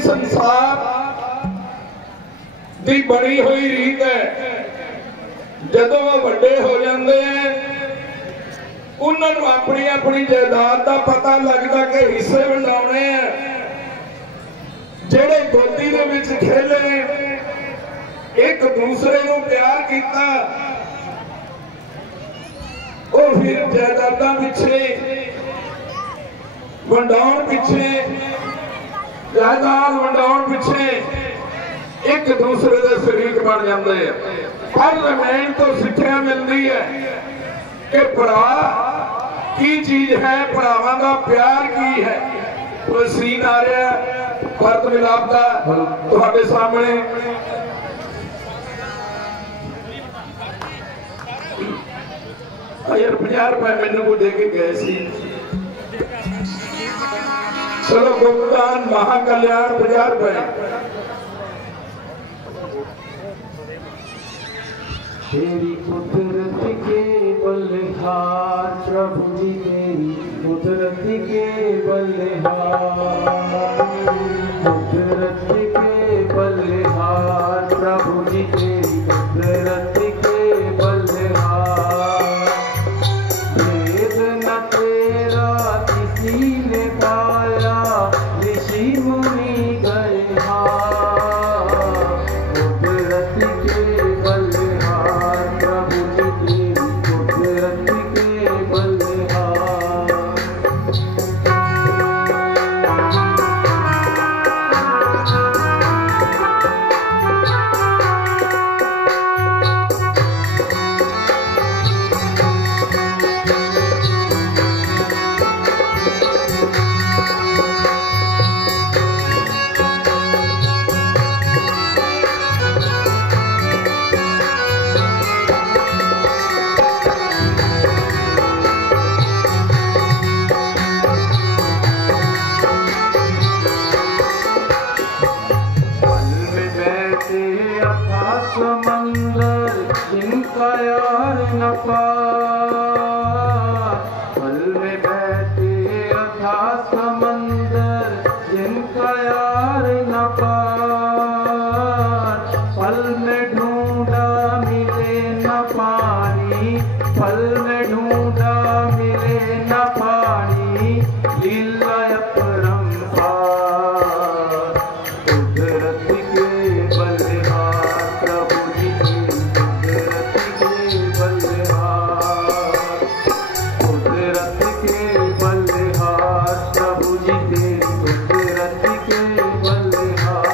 संसार दी बनी हुई रीत है, जदों वो वड्डे हो जाते हैं उन्होंने अपनी अपनी जायदाद का पता लगता कि हिस्से वंडाने हैं। जेड़े गोदी दे विच खेले, एक दूसरे को प्यार किया, वो फिर जायदादा पिछे वंडाउण पिछे जायदाद वंडाउण पिछे एक दूसरे के शरीक बन जाते हैं। पर रमैन तो सिक्ख्या मिलती है कि भरा की चीज है, भरावां का प्यार की है। कोई सीन आ रहा है भरत मिलाप का तुहाडे सामने। यार 50 रुपए मैनू को दे के गए सी। चलो गोदान महाकल्याण 50 रुपए। तेरी कुदरत के बलिहार प्रभु जी, तेरी कुदरत के बलिहार, कुदरत के बलिहार प्रभु जी, तेरी कुदरत के बलिहार। भेद न तेरा किसी ने पाया, ऋषि मुनि गए हार। कुदरत के बलिहार प्रभु जी, तेरी कुदरत के बलिहार। समंदर जिनका यार न पार, पल में बैठे अथा समंदर जिनका यार न पार। पल में ढूंढा मिले न पानी, पल में ढूंढा मिले न पानी, लीला अपरंपार। कुदरत के बलिहार प्रभु जी, कुदरत के बलिहार, कुदरत के बलिहार प्रभु जी, तेरी कुदरत के बलिहार।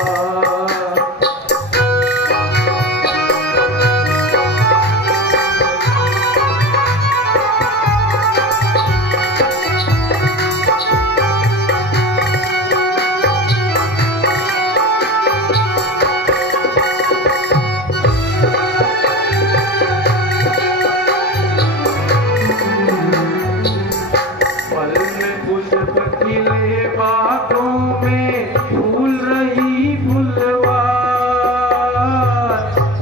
पल में पुष्प खिले बागों में फूल रही फुलवार,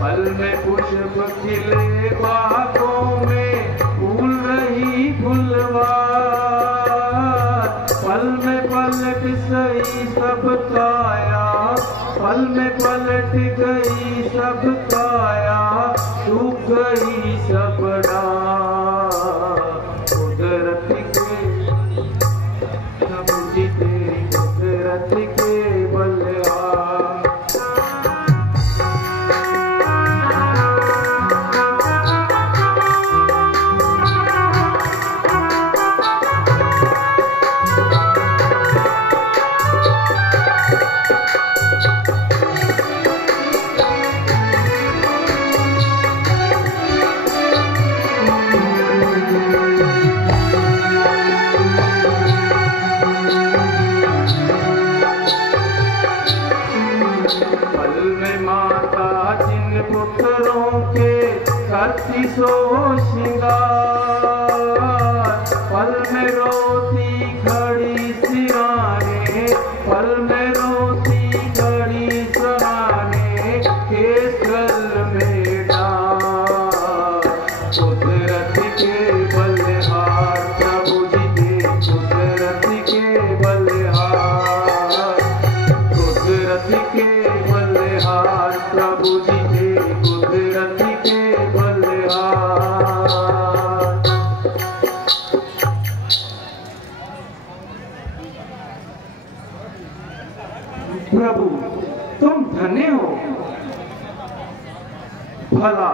पल में पुष्प खिले बागों में फूल रही फुलवार। पल में पलट सही सब काया, पल में पलट गई सब काया, तू गई सब डार। कुदरत के प्रभु जी, तेरी कुदरत के बलिहार। पल में माता जिन पुत्रों के करती सो श्रृंगार, पल में रोती खड़ी सिराने, पल में रोती खड़ी सराने, केसर में डार। कुदरत के बलिहार प्रभु जी, तेरी कुदरत के बलिहार, कुदरत प्रभु तुम धन्य हो, भला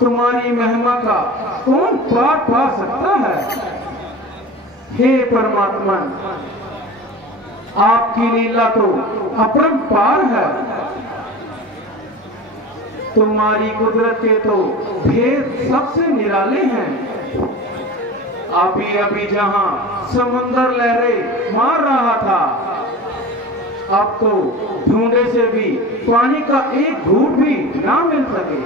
तुम्हारी महिमा का कौन पार पा सकता है। हे परमात्मा, आपकी लीला तो अपरंपार है। तुम्हारी कुदरत के तो भेद सबसे निराले हैं। अभी अभी जहां समुद्र लहरें मार रहा था, अब तो ढूंढे से भी पानी का एक घूंट भी ना मिल सके।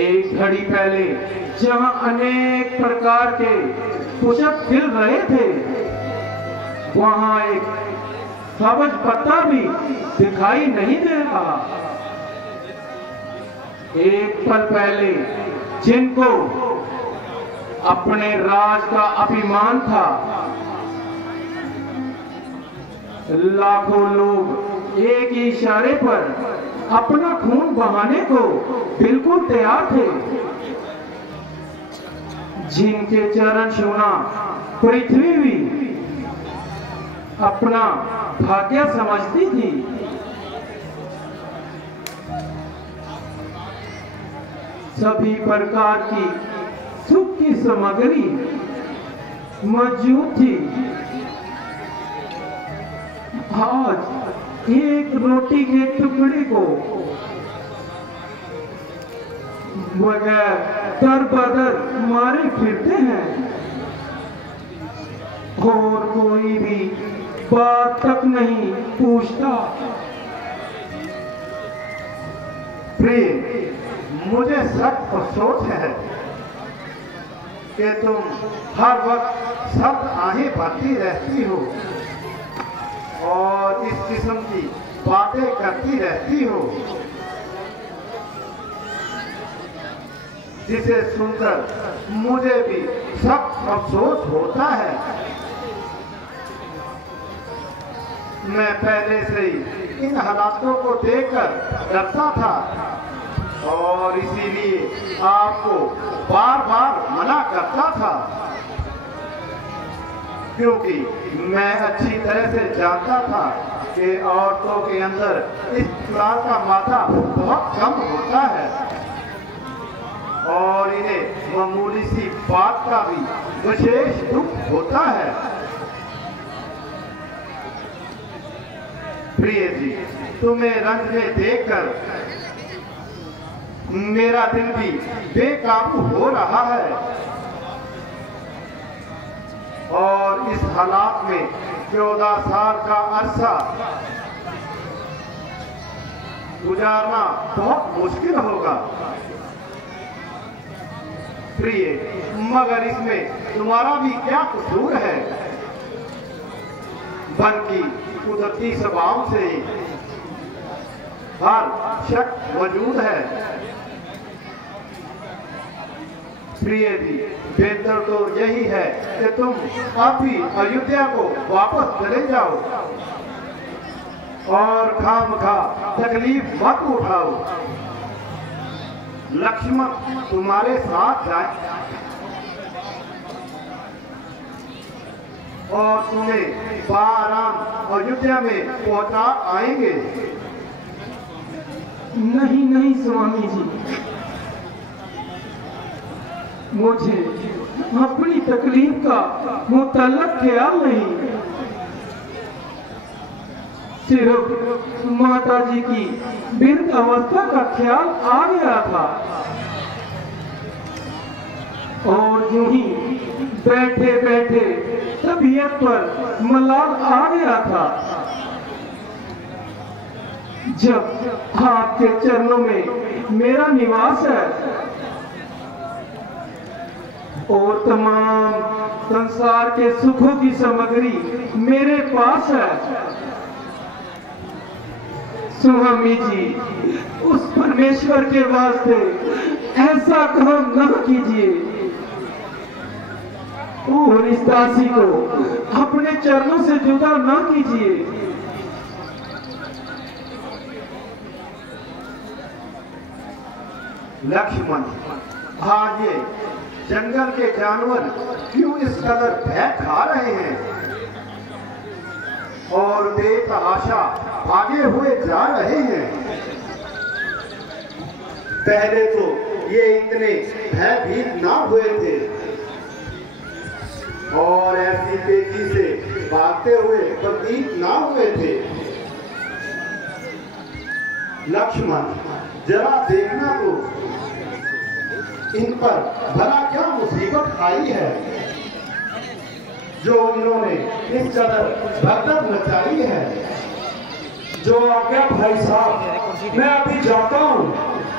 एक घड़ी पहले जहां अनेक प्रकार के पुष्प खिल रहे थे, वहां एक सबज पत्ता भी दिखाई नहीं दे रहा। एक पल पहले जिनको अपने राज का अभिमान था, लाखों लोग एक ही इशारे पर अपना खून बहाने को बिल्कुल तैयार थे। जिनके चरण छूना पृथ्वी भी अपना भाग्य समझती थी, सभी प्रकार की सुख की सामग्री मौजूद थी। आज एक रोटी के टुकड़े को बगैर दर बदर मारे फिरते हैं, और कोई भी बात तक नहीं पूछता। प्रिय, मुझे सख्त अफसोस है कि तुम हर वक्त सब आहें भरती रहती हो और इस किस्म की बातें करती रहती हो, जिसे सुनकर मुझे भी सख्त अफसोस होता है। मैं पहले से ही इन हालातों को देखकर डरता था और इसीलिए आपको बार बार मना करता था, क्योंकि मैं अच्छी तरह से जानता था कि औरतों के अंदर इस प्रकार का माथा बहुत कम होता है और इन्हें मामूली सी बात का भी विशेष दुख होता है। प्रिय जी, तुम्हें रंग में देखकर मेरा दिल भी बेकाबू हो रहा है और इस हालात में 14 साल का अरसा गुजारना बहुत मुश्किल होगा। प्रिय, मगर इसमें तुम्हारा भी क्या कसूर है। बल्कि कुदरती स्वभाव से हर शक मौजूद है। प्रिय जी, बेहतर तो यही है कि तुम अभी अयोध्या को वापस चले जाओ और खामखा तकलीफ मत उठाओ। लक्ष्मण तुम्हारे साथ जाए और तुम्हें बाराम अयोध्या में पहुंचा आएंगे। नहीं नहीं स्वामी जी, मुझे अपनी तकलीफ का मुतल्लक ख्याल नहीं, सिर्फ माता जी की वृद्ध अवस्था का ख्याल आ गया था और यूं ही बैठे बैठे तबीयत पर मलाल आ गया था। जब आपके चरणों में मेरा निवास है और तमाम संसार के सुखों की सामग्री मेरे पास है, स्वामी जी उस परमेश्वर के वास्ते ऐसा काम न कीजिए और इस दासी को अपने चरणों से जुदा न कीजिए। लक्ष्मण, आज ये जंगल के जानवर क्यों इस कदर भय खा रहे हैं? और बेतहाशा भागे हुए जा रहे हैं। पहले तो ये इतने भयभीत ना हुए थे और ऐसी तेजी से भागते हुए प्रतीत ना हुए थे। लक्ष्मण, जरा देखना तो इन पर भला क्या मुसीबत आई है जो इन्होंने इस कदर भगदड़ मचाई है। जो आज्ञा भाई साहब, मैं अभी जाता हूँ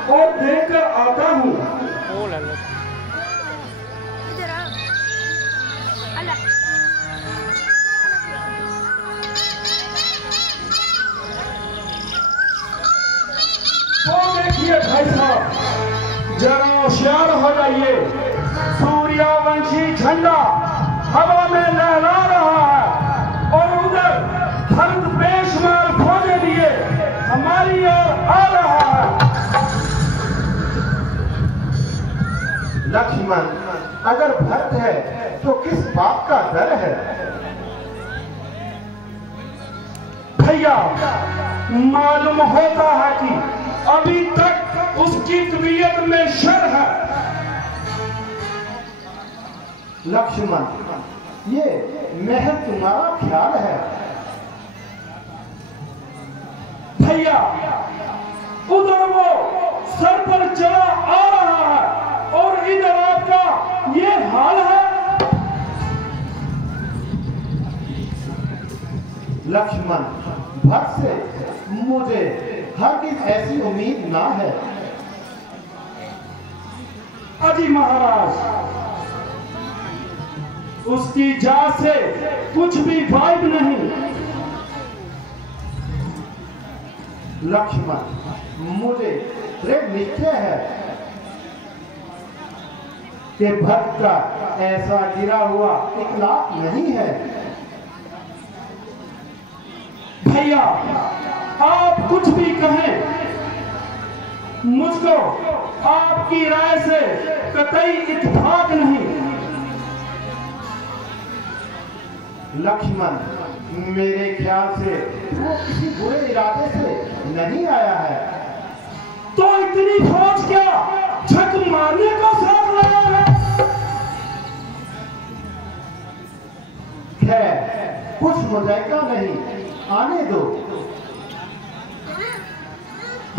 और देख कर आता हूँ। तो देखिए भाई साहब, जरा होशियार हो जाइए। सूर्यवंशी झंडा हवा में लहरा रहा है और उधर भरत पेशवार फौजे लिए हमारी ओर आ रहा है। लक्ष्मण, अगर भरत है तो किस बात का डर है? भैया, मालूम होता है कि अभी तक उसकी तबीयत में शर है। लक्ष्मण, ये महज तुम्हारा ख्याल है। भैया, उधर वो सर पर चढ़ा आ रहा है और इधर आपका ये हाल है। लक्ष्मण, भक्त से मुझे हरगिज़ ऐसी उम्मीद ना है। अजी महाराज, उसकी जान से कुछ भी गायब नहीं। लक्ष्मण, मुझे दृढ़ निश्चय है कि भक्त का ऐसा गिरा हुआ इखलाक नहीं है। भैया, आप कुछ भी कहें, मुझको आपकी राय से कतई इत्तेफाक नहीं। लक्ष्मण, मेरे ख्याल से वो किसी बुरे इरादे से नहीं आया है। तो इतनी फौज क्या झक मारने को साथ लाया है? खैर, कुछ मुजायका नहीं, आने दो।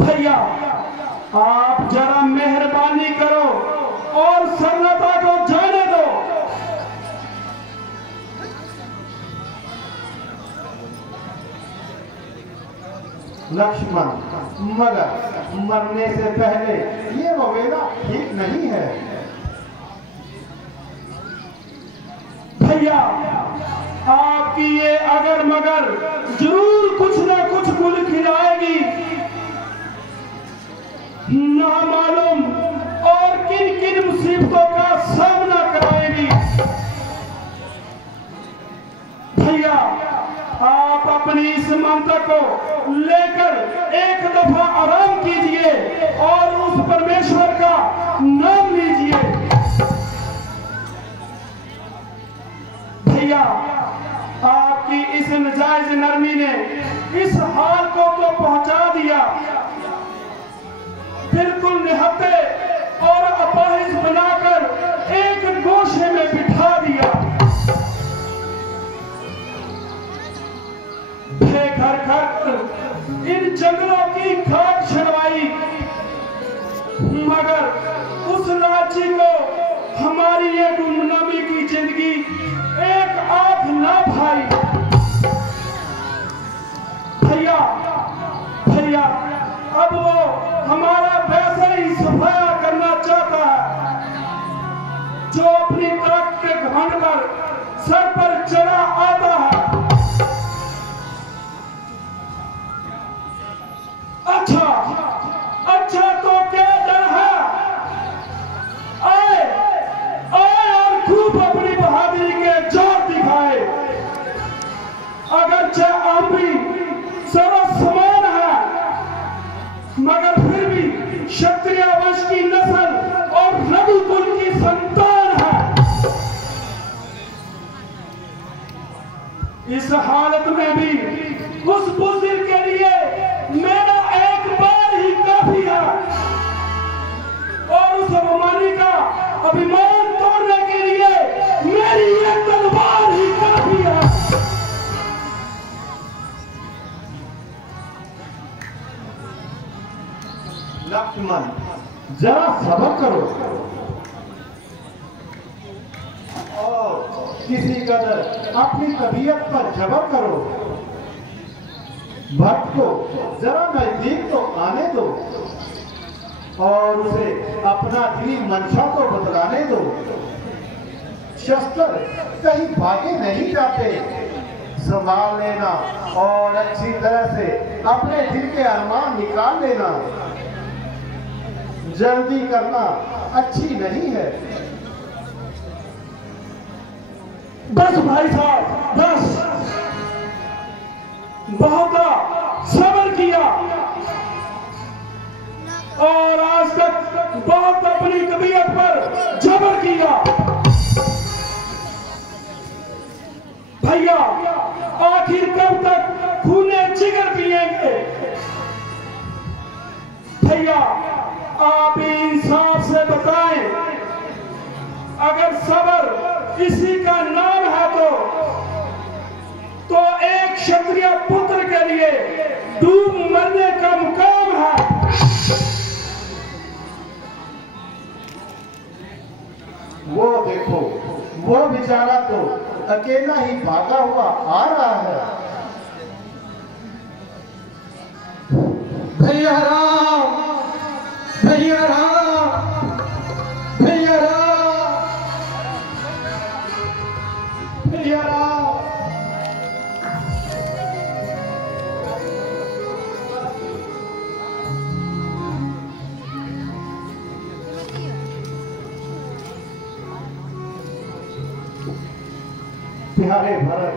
भैया, आप जरा मेहरबानी करो और सरलता को जाने दो। लक्ष्मण, मगर मरने से पहले ये रवेला ठीक नहीं है। भैया, आपकी ये अगर मगर जरूर कुछ ना कुछ गुल खिलाएगी। ना मालूम और किन किन मुसीबतों का सामना कराएगी। भैया, आप अपनी इस ममता को लेकर एक दफा आराम कीजिए और उस परमेश्वर का नाम लीजिए। भैया, आपकी इस नजायज नरमी ने इस हाल को तो पहुंचा दिया, बिल्कुल निहत्ते और अपाहिज बनाकर एक गोशे में बिठा दिया। बेघर कर इन जंगलों की खाक छनवाई, मगर उस लालची को हमारी ये गुमनामी की जिंदगी एक आंख ना भाई। भैया, भैया, अब वो हमारा वैसे ही सफाया करना चाहता है जो अपनी तरफ के घमंड पर सर पर चढ़ा आता है। अच्छा, अच्छा, तो क्या डर है? आए, आए और खूब अपनी बहादुरी के जोर दिखाए। अगरचे हम भी सर्व समान है, मगर फिर भी क्षत्रिय वंश की नस्ल और रघुकुल की संतान है। इस हालत में भी उस बुजुर्ग के लिए मेरा एक बार ही काफी है और उस अभिमानी का अभिमान तोड़ने के लिए मेरी एक तलवार ही काफी है। लक्ष्मण, जरा सब्र करो और किसी कदर अपनी तबीयत पर जबर करो। भक्त को जरा नजदीक तो आने दो और उसे अपना दिली मंशा तो बतलाने दो। शस्त्र कहीं भागे नहीं जाते, संभाल लेना और अच्छी तरह से अपने दिल के अरमान निकाल लेना। जल्दी करना अच्छी नहीं है। बस भाई साहब, बस बहुत सब्र किया और आज तक बहुत अपनी तबीयत पर जबर किया। भैया आखिर कब तक खूने जिगर पिएंगे? भैया आप इंसाफ से बताएं, अगर सब्र इसी का नाम है तो एक क्षत्रिय पुत्र के लिए डूब मरने का मुकाम है। वो देखो, वो बेचारा तो अकेला ही भागा हुआ आ रहा है। भैया राम, भैया राम, भैया राम, भैया राम। प्यारे भरत,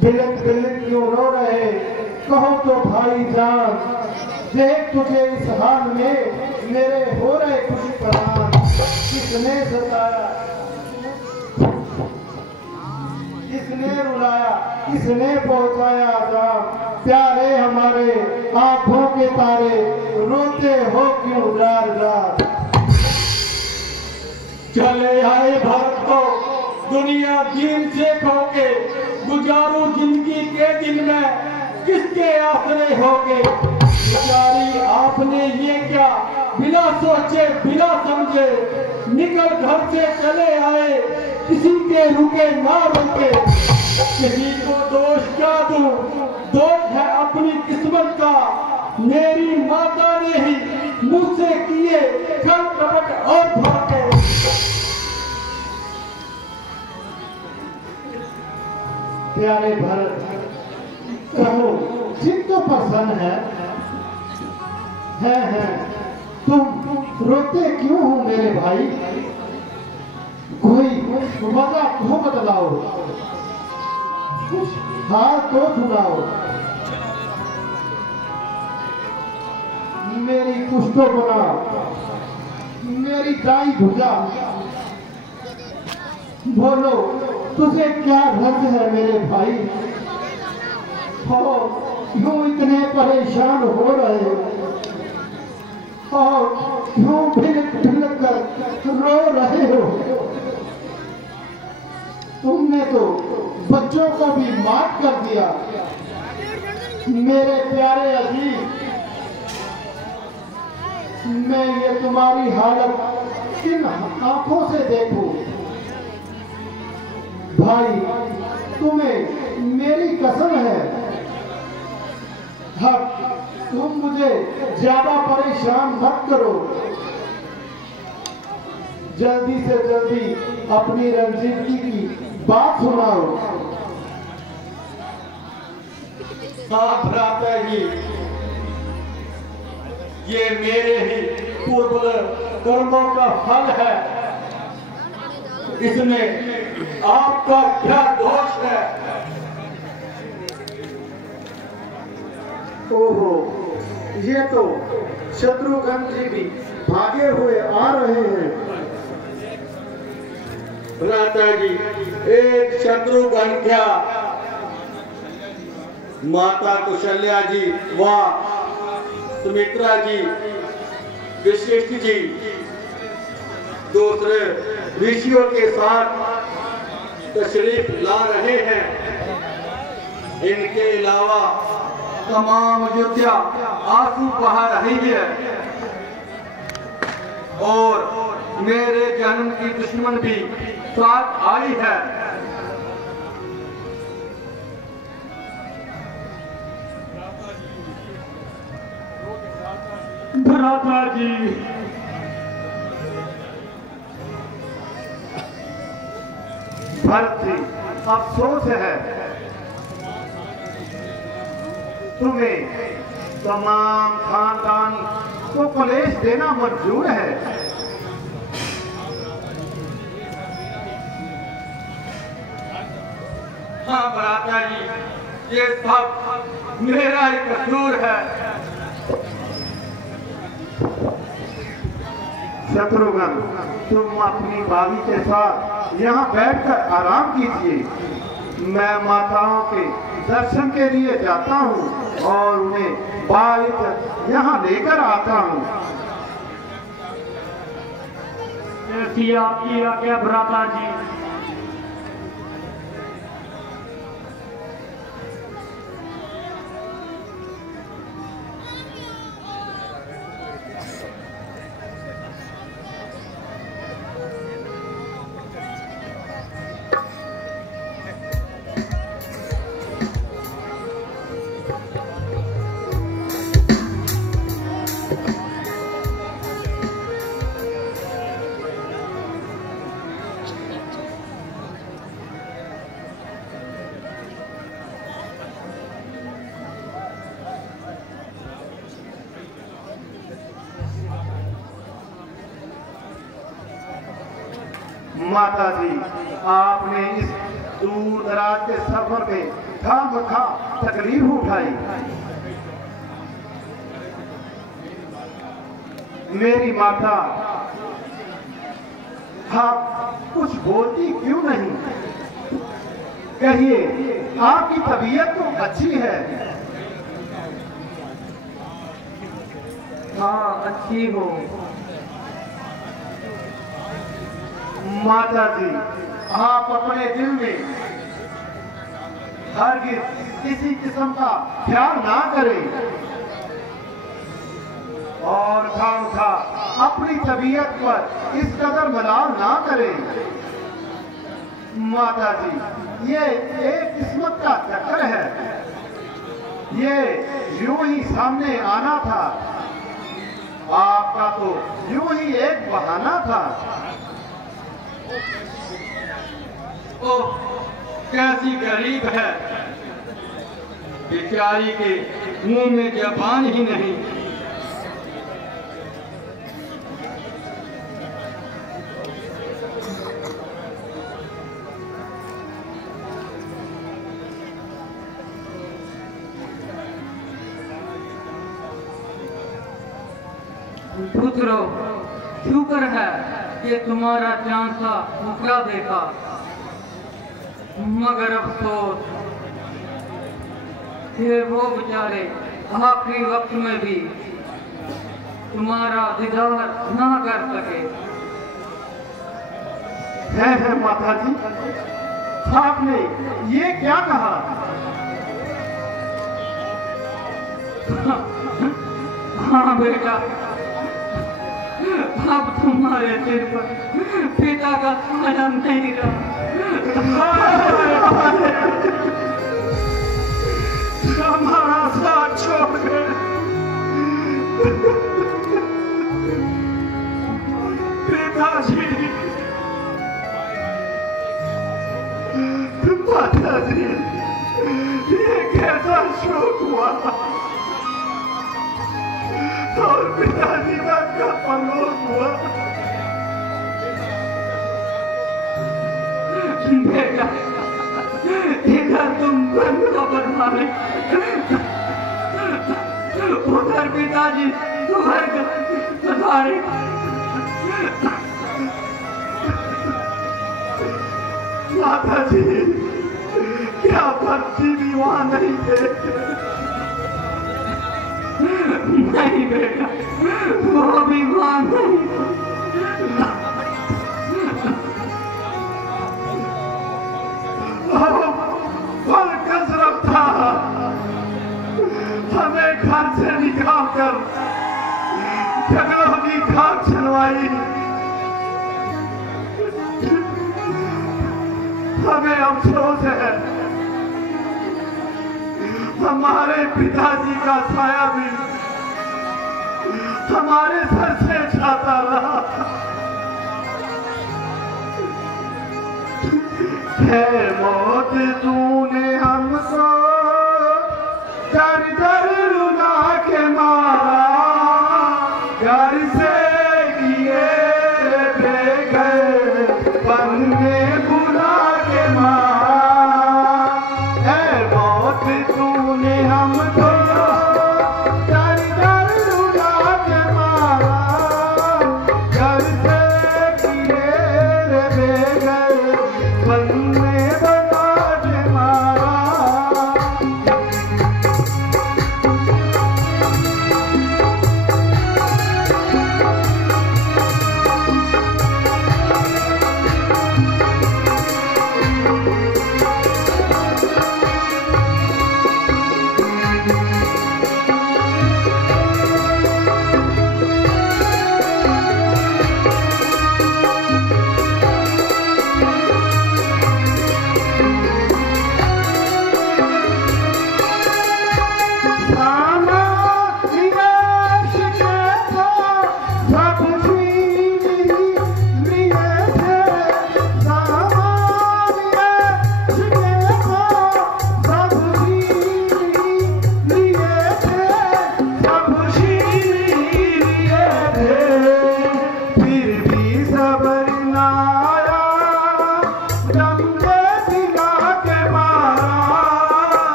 बिलक बिलक क्यों रो रहे? कहो तो भाई जान, देख तुझे इस हाल में मेरे हो रहे खुशी प्राण। किसने सताया, किसने रुलाया, किसने पहुंचाया आजाम? प्यारे हमारे आंखों के तारे, रोते हो क्यों जार जार? चले आए भरत को दुनिया दीन से खोके, गुजारू जिंदगी के दिन में किसके आसरे होके? बेचारी आपने ये क्या बिना सोचे बिना समझे निकल घर से चले आए, किसी के रुके ना रुके। किसी को दोष क्या दूं, दोष है अपनी किस्मत का। मेरी माता ने ही मुझसे किए छल कपट और धोखे। प्यारे भरत, कहो जिन तो प्रसन्न है तुम रोते क्यों हो मेरे भाई? कोई वजह तो बतलाओ, कुछ हाल तो सुनाओ। मेरी कुष्ठो बना, मेरी दाई भुजा, बोलो तुझे क्या दर्द है मेरे भाई? हो क्यों इतने परेशान हो रहे हो और क्यों भिलक भिलक कर रो रहे हो? तुमने तो बच्चों को भी माफ कर दिया। मेरे प्यारे अजीज, मैं ये तुम्हारी हालत किन आंखों से देखूं? भाई तुम्हें मेरी कसम है, तुम मुझे ज्यादा परेशान मत करो। जल्दी से जल्दी अपनी रंजीदगी की बात सुनाओ। हाँ भ्राता जी, ये मेरे ही पूर्व कर्मों का फल है। इसमें आपका क्या दोष है? ओहो, ये तो शत्रुघ्न जी भी भागे हुए आ रहे हैं। भ्राता जी, एक शत्रुघ्न क्या, माता कौशल्या जी व सुमित्रा जी, वशिष्ठ जी दूसरे ऋषियों के साथ तशरीफ ला रहे हैं। इनके अलावा तमाम योद्धा आंसू बहा रही है और मेरे जन्म की दुश्मन भी साथ आई है। भ्राता जी, भरत जी, अफसोस है तुम्हें तमाम खानदान को कलेश देना मंजूर है। हाँ भ्राता जी, ये सब मेरा ही कसूर है। शत्रुघ्न, तुम अपनी भाभी के साथ यहाँ बैठकर आराम कीजिए। मैं माताओं के दर्शन के लिए जाता हूँ और उन्हें बाइज्जत यहाँ लेकर आता हूँ। ऐसी आपकी आज्ञा भ्राता जी। माता जी, आपने इस दूर दराज के सफर में खामखा तकलीफ उठाई। मेरी माता, आप कुछ बोलती क्यों नहीं? कहिए, आपकी तबीयत तो अच्छी है। हाँ, अच्छी हो। माता जी, आप अपने दिल में हरगिज़ किसी किस्म का ख्याल ना करें और खामखा अपनी तबीयत पर इस कदर मलाल ना करें। माता जी, ये एक किस्मत का चक्कर है। ये यूं ही सामने आना था। आपका तो यूं ही एक बहाना था। ओह, कैसी गरीब है, बेचारी के मुंह में जबान ही नहीं। पुत्रो, शुक्र है कि तुम्हारा चांद सा मुखड़ा देखा, मगर अफसोस कि वो बेचारे आखिरी वक्त में भी तुम्हारा दीदार ना कर सके। है माता जी, आपने ये क्या कहा? हाँ बेटा, अब तुम्हारे सिर पर पिता का साया नहीं रहा। हमारा साथ छोड़ गए। पिताजी, माता जी, ये कैसा शोक हुआ और पिताजी का कब परलोक हुआ? बेटा, इधर तुम बन को बदमाने, उधर पिताजी स्वर्ग पधारे। दादा जी, क्या बच्ची भी वहां नहीं थे? नहीं बेटा, वो भी वहां नहीं था। फल कसरत था, हमें घर से निकाल कर झगड़ों की खाक छलवाई। हमें अफसोस है, हमारे पिताजी का साया भी हमारे सर से छाता रहा। है मौत तूने हमको दर दर रुला के मारा, घर से किए बेघर बनने बुला के मारा। है मौत तूने हमको दर दर रुला के मारा, घर से किए बेघर बनने बना के मारा।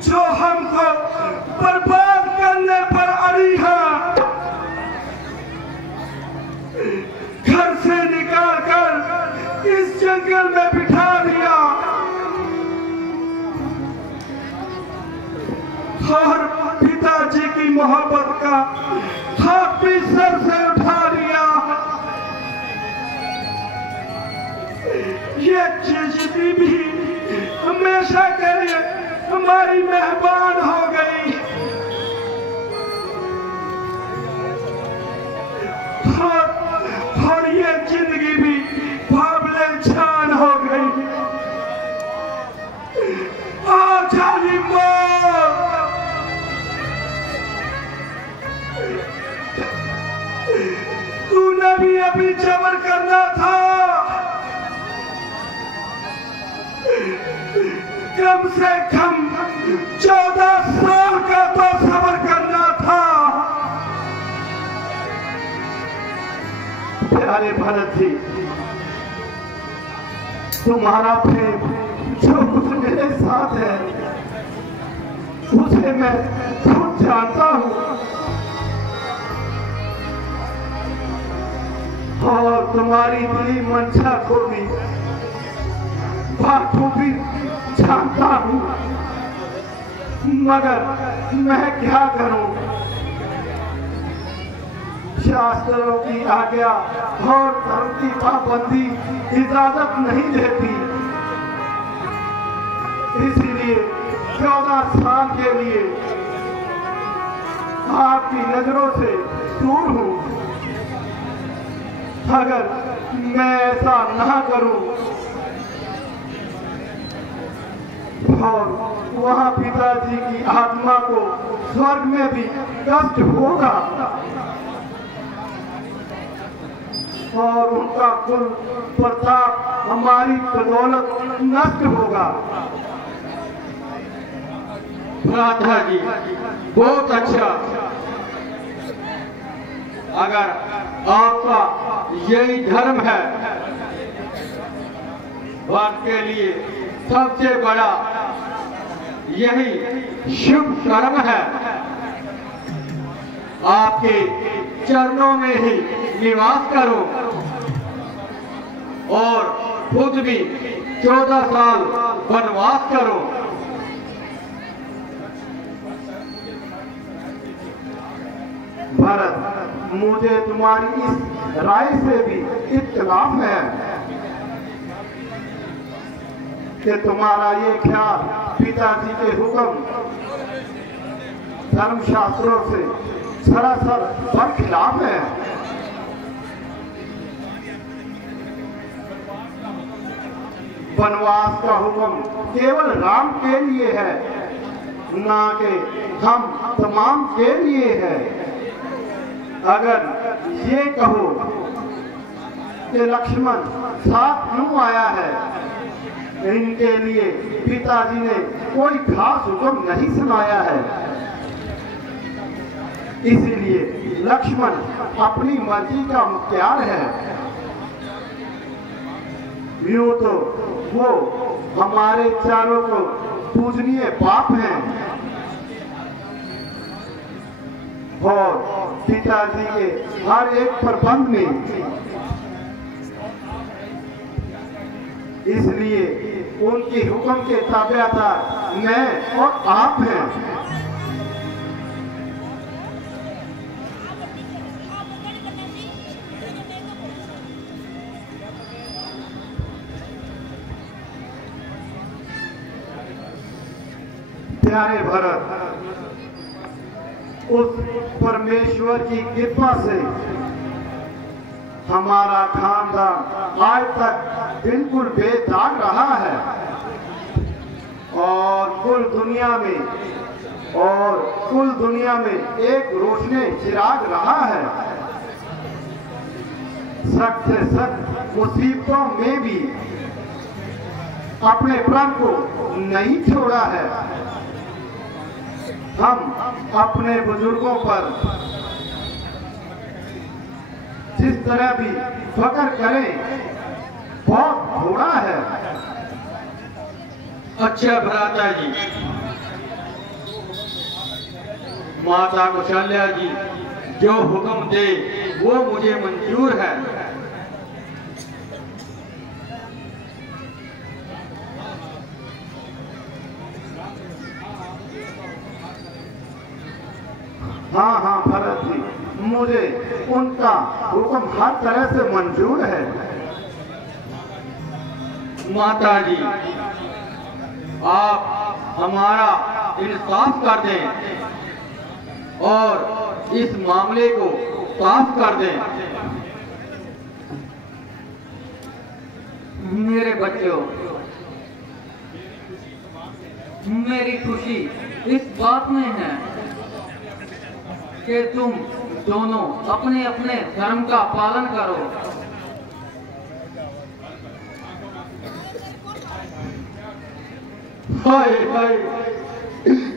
जो हमको बर्बाद करने पर अड़ी है, घर से निकाल कर इस जंगल में बिठा दिया और पिताजी की मोहब्बत का हाथ भी सर से उठा लिया। ये जिंदगी भी हमेशा के लिए हमारी मेहमान हो गई। भी जबर करना था, कम से कम 14 साल का तो सब्र करना था। प्यारे भरत जी, तुम्हारा प्रेम जो कुछ मेरे साथ है उसे मैं खुद जानता हूं, और तुम्हारी दिली मंशा को भी बाखूबी जानता हूं, मगर मैं क्या करूं? शास्त्रों की आज्ञा और धर्म की पाबंदी इजाजत नहीं देती, इसीलिए 14 साल के लिए आपकी नजरों से दूर हूं। अगर मैं ऐसा ना करूं और वहां पिताजी की आत्मा को स्वर्ग में भी कष्ट होगा और उनका कुल प्रताप हमारी बदौलत नष्ट होगा। भ्राता जी, बहुत अच्छा। अगर आपका यही धर्म है, भारत के लिए सबसे बड़ा यही शुभ कर्म है, आपके चरणों में ही निवास करो और खुद भी 14 साल वनवास करो। भरत, मुझे तुम्हारी इस राय से भी इख्तिलाफ है कि तुम्हारा ये ख्याल पिताजी के हुक्म धर्मशास्त्रों से सरासर बरखिलाफ है। वनवास का हुक्म केवल राम के लिए है, ना कि हम तमाम के लिए है। अगर ये कहो कि लक्ष्मण साथ क्यों आया है, इनके लिए पिताजी ने कोई खास हुक्म नहीं सुनाया है, इसीलिए लक्ष्मण अपनी मर्जी का मुख्तियार है। यूं तो वो हमारे चारों को पूजनीय बाप हैं और पिताजी के हर एक प्रबंध में, इसलिए उनके हुक्म के ताबेदार मैं और आप हैं। प्यारे भरत, उस परमेश्वर की कृपा से हमारा खानदान आज तक बिल्कुल बेदाग रहा है और कुल दुनिया में एक रोशनी चिराग रहा है। सख्त से सख्त मुसीबतों में भी अपने प्रण को नहीं छोड़ा है। हम अपने बुजुर्गों पर जिस तरह भी फख्र करें, बहुत थोड़ा है। अच्छा भ्राता जी, माता कौशल्या जी जो हुक्म दे वो मुझे मंजूर है। हाँ हाँ भरत जी, मुझे उनका हुक्म हर तरह से मंजूर है। माता जी, आप हमारा इंसाफ कर दें और इस मामले को साफ कर दें। मेरे बच्चों, मेरी खुशी इस बात में है कि तुम दोनों अपने अपने धर्म का पालन करो। हाय हाय,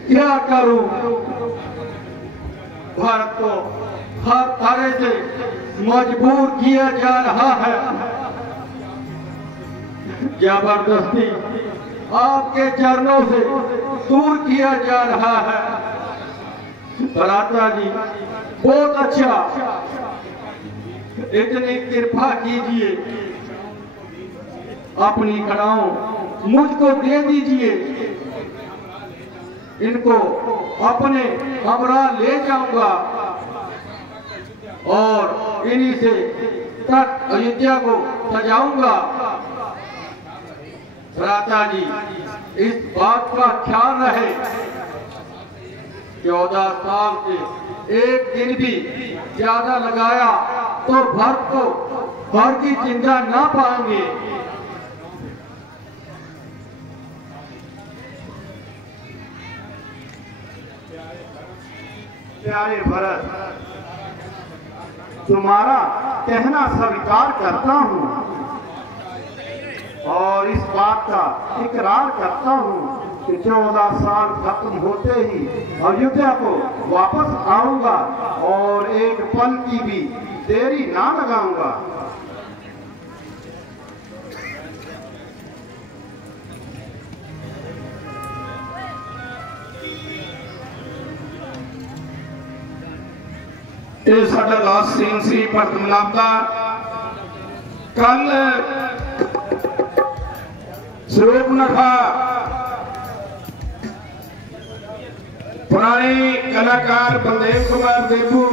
क्या करूं? भारत को हर तरह से मजबूर किया जा रहा है, जबरदस्ती आपके चरणों से दूर किया जा रहा है। भ्राता जी बहुत अच्छा, इतनी कृपा कीजिए, अपनी कड़ाओं मुझको दे दीजिए, इनको अपने हमरा ले जाऊंगा और इन्हीं से तट अयोध्या को सजाऊंगा। भ्राता जी इस बात का ख्याल रहे, 14 साल से एक दिन भी ज्यादा लगाया तो भर की चिंता ना पाएंगे। प्यारे भरत, तुम्हारा कहना स्वीकार करता हूँ और इस बात का इकरार करता हूँ कि 14 साल खत्म होते ही अयोध्या को वापस आऊंगा और एक पल की भी देरी ना लगाऊंगा। ਇਹ ਸਾਡਾ ਲਾਸਟ ਸੀਨ ਸੀ ਭਰਤ ਮਿਲਾਪ ਦਾ। ਕੱਲ ਸਰੂਪ ਨਖਾ ਪੁਰਾਣੇ ਕਲਾਕਾਰ ਬਲਦੇਵ ਕੁਮਾਰ ਦੇਬੂ